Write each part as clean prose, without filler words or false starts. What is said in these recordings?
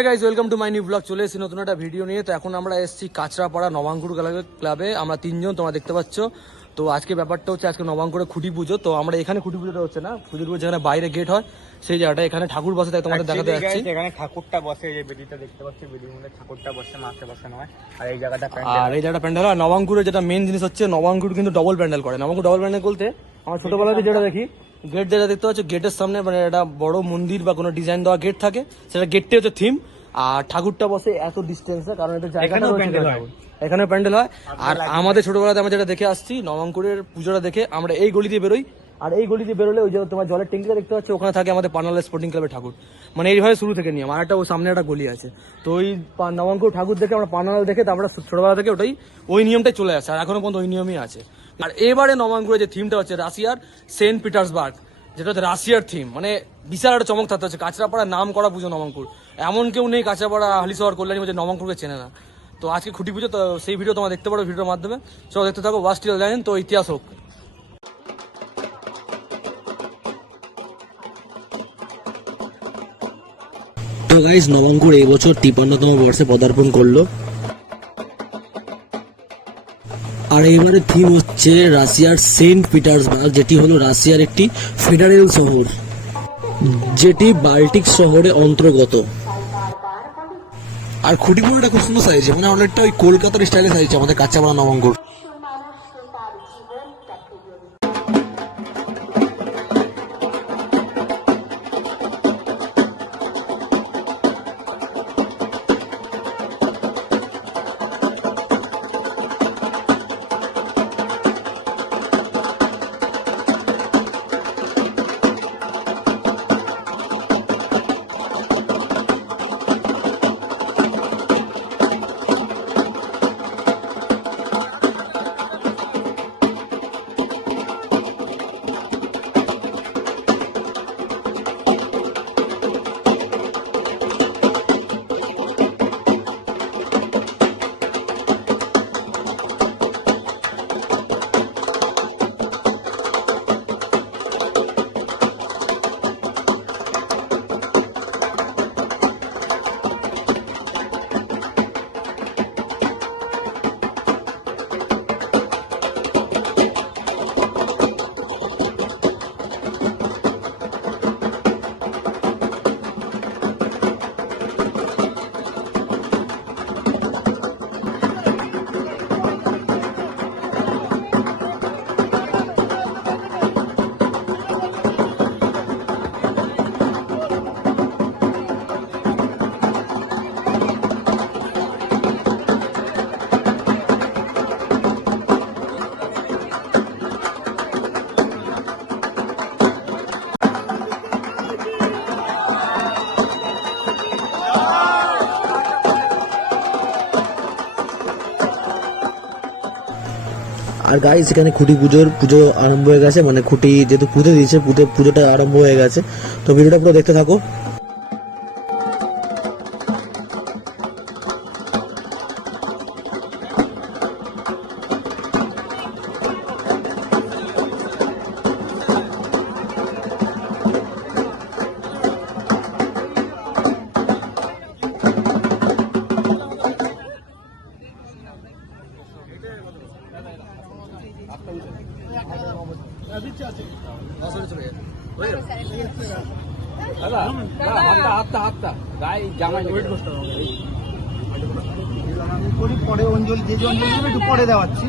Hey guys, welcome to my new blog. চলে এসেছি নতুন একটা ভিডিও নিয়ে। তো এখন আমরা এসেছি কাঁচরাপাড়া নবাঙ্কুর ক্লাবে। আমরা তিনজন, তোমরা দেখতে পাচ্ছ। তো আজকে ব্যাপারটা হচ্ছে, আজকে নবাঙ্কুরে খুঁটি পুজো। তো আমরা এখানে খুঁটি পুজোটা হচ্ছে না, খুঁটি পুজো যেখানে বাইরে গেট হয় সেই জায়গাটা, এখানে ঠাকুর বসে, তাই তোমাদের দেখাতে যাচ্ছি। এখানে ঠাকুরটা বসে, এই যে বেদিটা দেখতে পাচ্ছি, বেদির মধ্যে ঠাকুরটা বসে, মাকে বসে নয়। আর এই জায়গাটা প্যান্ডেল হয়। নবাঙ্কুরে যেটা মেন জিনিস হচ্ছে, নবাঙ্কুর কিন্তু ডবল প্যান্ডেল করে। নবাঙ্কুর ডবল প্যান্ডেল বলতে আমরা ছোটবেলাতে যেটা দেখি, গেট যেটা দেখতে পাচ্ছ, গেটের সামনে মানে একটা বড় মন্দির বা কোনো ডিজাইন দেওয়া গেট থাকে, সেটা গেটটাই হচ্ছে থিম। আর ঠাকুরটা বসে এত ডিস্টেন্সে, কারণ এটা জায়গাটা এখানে প্যান্ডেল হয়। আর আমাদের ছোটবেলাতে আমরা যেটা দেখে আসছি, নবাঙ্কুরের পুজোটা দেখে আমরা এই গলি দিয়ে বেরোই। আর এই গলি দিয়ে বেরোলে ওই যে তোমার জলের ট্যাঙ্কিটা দেখতে পাচ্ছ, ওখানে থাকে আমাদের পানালা স্পোর্টিং ক্লাবের ঠাকুর। মানে এইভাবে শুরু থেকে নিয়ম। আর একটা ওই সামনে একটা গলি আছে, তো ওই নবাঙ্কুর ঠাকুর দেখে আমরা পানালা দেখে তারপরে ছোটবেলা থেকে ওই নিয়মটাই চলে আসে, আর এখনো পর্যন্ত ওই নিয়মই আছে। আর এবারে নবাঙ্কুরের যে থিমটা হচ্ছে রাশিয়ার সেন্ট পিটার্সবার্গ, যেটা হচ্ছে রাশিয়ার থিম। মানে বিশাল একটা চমক থাকতে হচ্ছে। কাঁচরাপাড়ার নাম করা পুজো নবাঙ্কুর, এমন কেউ নেই কাঁচরাপাড়া, হালিশহর, কল্যাণী যে নবাঙ্কুরকে চেনে না। তো আজকে খুঁটি পুজো, তো সেই ভিডিও তোমরা দেখতে পারো ভিডিওর মাধ্যমে। চলো দেখতে থাকো। ওয়াচ টিল জানেন তো ইতিহাস হোক। তো গাইস, নবাঙ্কুর এই বছর 53তম বর্ষে পদার্পণ করলো। আর এবারে থিম হচ্ছে রাশিয়ার সেন্ট পিটার্সবার্গ, যেটি হলো রাশিয়ার একটি ফেডারেল শহর, যেটি বাল্টিক শহরে অন্তর্গত। আর খুঁটি পুরোটা খুব সুন্দর সাজিয়েছে, মানে অনেকটা ওই কলকাতার স্টাইলে সাজিয়েছে আমাদের কাঁচরাপাড়া নবাঙ্কুর। আর গাইস, এখানে খুঁটি পুজো আরম্ভ হয়ে গেছে, মানে খুঁটি যেহেতু পুঁতে দিয়েছে, পুজোটা আরম্ভ হয়ে গেছে। তো ভিডিওটা পুরো দেখতে থাকো। পরে অঞ্জলি, যে অঞ্জলি একটু পরে দেওয়াচ্ছি।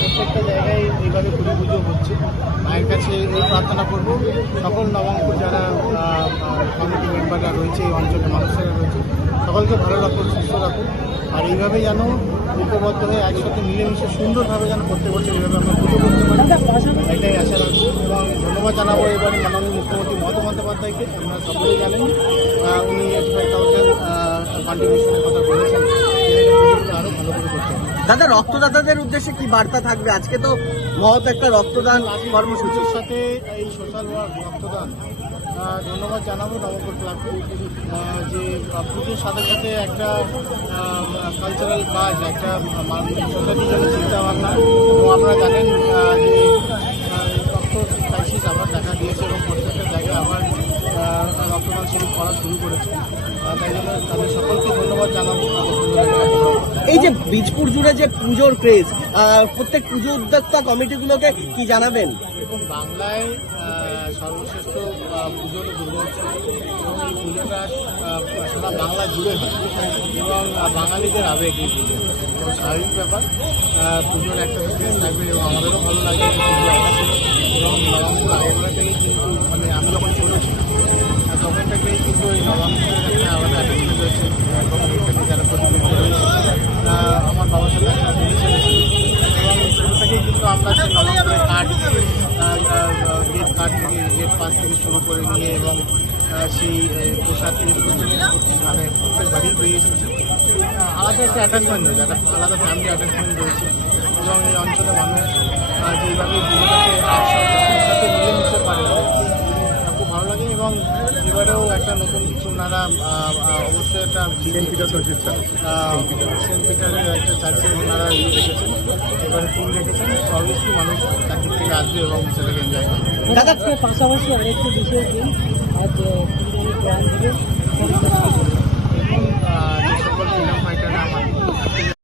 প্রত্যেকটা জায়গায় এইভাবে খুঁটি পুজো হচ্ছে। মায়ের কাছে এই প্রার্থনা করব, সকল নবাঙ্কুর যারা কমিটি মেম্বাররা রয়েছে, এই অঞ্চলের মানুষেরা রয়েছে, সকলকে ভালো রাখুন, সুস্থ রাখুন। আর এইভাবে যেন ঐক্যবদ্ধ হয়ে একসাথে মিলেমিশে সুন্দরভাবে যেন প্রত্যেক বছর এইভাবে আমরা পুজো করতে পারি, এটাই আশা রাখছি। এবং ধন্যবাদ জানাবো এবারে মাননীয় মুখ্যমন্ত্রী মমতা বন্দ্যোপাধ্যায়কে। আপনারা সকলেই জানেন উনি 85,000 কন্ট্রিবিউশনের কথা বলেছেন, আরও ভালো করে করতে হবে। দাদা, রক্তদাতাদের উদ্দেশ্যে কি বার্তা থাকবে? আজকে তো মহৎ একটা রক্তদান কর্মসূচির সাথে এই সোশ্যাল ওয়ার্ক, রক্তদান ধন্যবাদ জানাবো নবগ্রহ ক্লাবকে যে পুজোর সাথে সাথে একটা কালচারাল কাজ, একটা সোসাইটির জন্য চিন্তাভাবনা। এবং আপনারা জানেন যে রক্ত ক্রাইসিস আবার দেখা দিয়েছে এবং প্রত্যেকটা জায়গায় আবার রক্তদান শিবির করা শুরু করেছে। তাই জন্য তাদের সকলকে ধন্যবাদ জানাবো। এই যে বীজপুর জুড়ে যে পুজোর ক্রেজ, প্রত্যেক পুজো উদ্যোক্তা কমিটিগুলোকে কি জানাবেন? দেখুন, বাংলায় সর্বশ্রেষ্ঠ পুজো হলো দুর্গোৎসব এবং এই পুজোটা সারা বাংলা জুড়ে হয় এবং বাঙালিদের আবেগ এই পুজো এবং স্বাভাবিক ব্যাপার। পুজোর একটা ক্রেজ থাকবে এবং আমাদেরও ভালো লাগে এই পুজো আসছে এবং নবগ্রহ আগের থেকেই কিন্তু মানে আমি যখন ছোটো ছিলাম তখন থেকেই কিন্তু এই নবগ্রহের একটা আলাদা অ্যাটাচমেন্ট রয়েছে এবং এখানে যারা প্রতিনিধিত্ব রয়েছে আমার বাবার সাথে একটা রিলেশন ছিল এবং শুরু থেকেই কিন্তু আমরা সেই নবগ্রহের কার্ড গেট কার্ড থেকে গেট পাস থেকে শুরু করে নিয়ে এবং সেই প্রসাদ থেকে শুরু করে মানে প্রত্যেক বাড়ি পেয়ে এসেছি। আলাদা একটা অ্যাটাচমেন্ট রয়েছে, একটা আলাদা ফ্যামিলি অ্যাটাচমেন্ট রয়েছে এবং এই অঞ্চলের মানুষ যেভাবে পুজোটাকে একসাথে মিলেমিশে পারে খুব ভালো লাগে। এবং এবারেও একটা নতুন কিছু ওনারা অবশ্যই একটা সেন্ট পিটারের একটা চার্চে ওনারা রেখেছেন, এবারে ফুল রেখেছেন। অবভিয়াসলি মানুষ চারদিক থেকে আসবে এবং সেটাকে এনজয় করবে। দাদা, পাশাপাশি আরেকটি বিষয় কি আজ প্রাণ থেকে যে সকল ফ্রিডম ফাইটাররা আমাদের